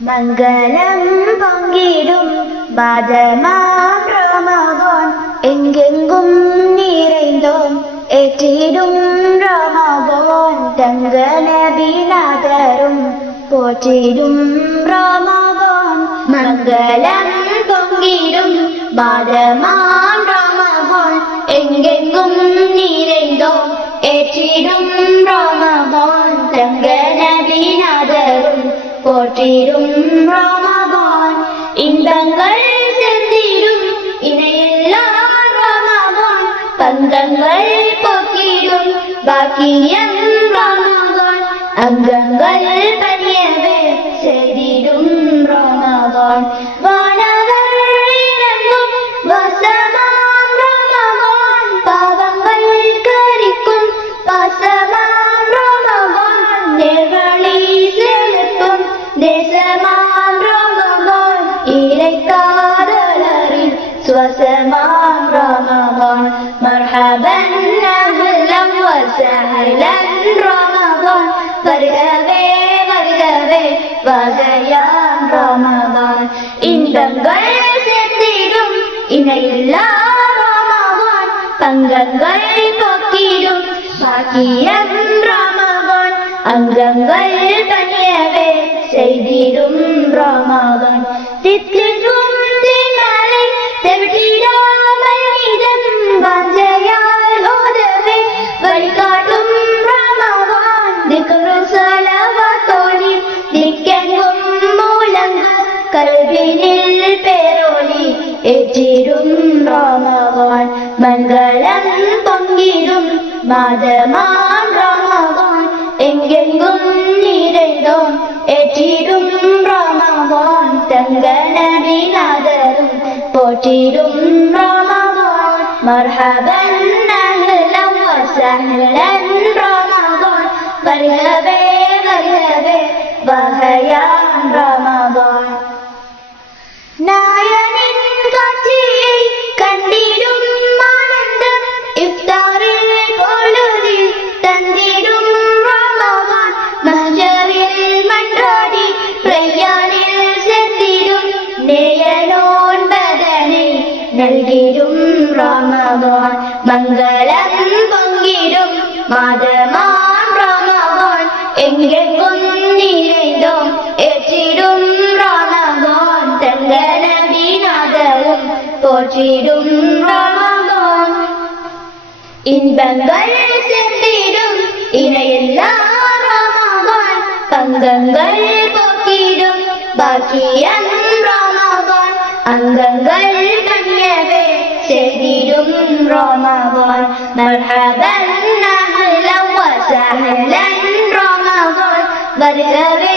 മംഗളം പങ്കിടും മാതമാം റമദാൻ എങ്കെങ്കും நிறைந்தோம் ஏற்றிடும் ரமதான் தங்க நபிநாதரும் போற்றிடும் ரமதான் மங்களம் பொங்கிடும் மாதமாம் ரமதான் எங்கெங்கும் நிறைந்தோம் ஏற்றிடும் ரமதான் தங்க நபிநாதரும் போற்றிடும் ரமதான் இன்பங்கள் சேர்த்திடும் இணையெல்லாம் ரமதான் பந்தங்கள் போக்கிடும் பாக்கியம் ரமதான் அங்கங்கள் பணியவே செய்திடும் ரமதான் வானவர் இறங்கும் வசமாம் ரமதான் பாவங்கள் கரிக்கும் பாசமாம் ரமதான் நேர்வழி செலுத்தும் தேசமாம் ரமதான் இலைக்காதலரின் சுவசமாம் ரமதான் மர்ஹபன் அஹ்லன் வஸஹ்லன் ரமதான் வருகவே வருகவே வகையாம் ரமதான் இன்பங்கள் சேர்த்திடும் இணையில்லா ரமதான் பங்கங்கள் போக்கிடும் பாக்கியம் ரமதான் அங்கங்கள் பணியவே செய்திடும் ரமதான் தித்திக்கும் திங்களை தெவிட்டிடாமல் இதன் வாஞ்சையால் ஓதவே வழிகாட்டும் ரமதான் திக்ரு ஸலவாத்தோலி திக்கெங்கும் மூலங்கள் கல்வினில் பேரொளி ஏற்றிடும் ரமதான் மங்களம் பொங்கிடும் மாதமாம் ரமதான் எங்கெங்கும் நிறைந்தோம் ஏற்றிடும் ரமதான் தங்க நபிநாதரும் போற்றிடும் ரமதான் மர்ஹபன் அஹ்லன் வஸஹ்லன் ரமதான் வருகவே வருகவே வகையாம் ரமதான் நாயனின் காட்சியை கண்டிடும் ஆனந்தம் இஃப்தாரில் பொழுதில் தந்திடும் ரமதான் மஹ்ஜரில் மன்றாடி பிரயானில் செத்திடும் நேயனோன்பதனை நல்கிடும் ரமதான் மங்களம் பொங்கிடும் மாதமாம் ரமதான் எங்கெங்கும் நிறைந்தோம் ஏற்றிடும் ரமதான் தங்க நபிநாதரும் போற்றிடும் ரமதான் இன்பங்கள் சேர்த்திடும் இணையில்லா ரமதான் பங்கங்கள் போக்கிடும் பாக்கியம் ரமதான் அங்கங்கள் கண்யவே செய்திடும் ரமதான் மர்ஹபன் அஹ்லன் வஸஹ்லன் ரமதான் வருகவே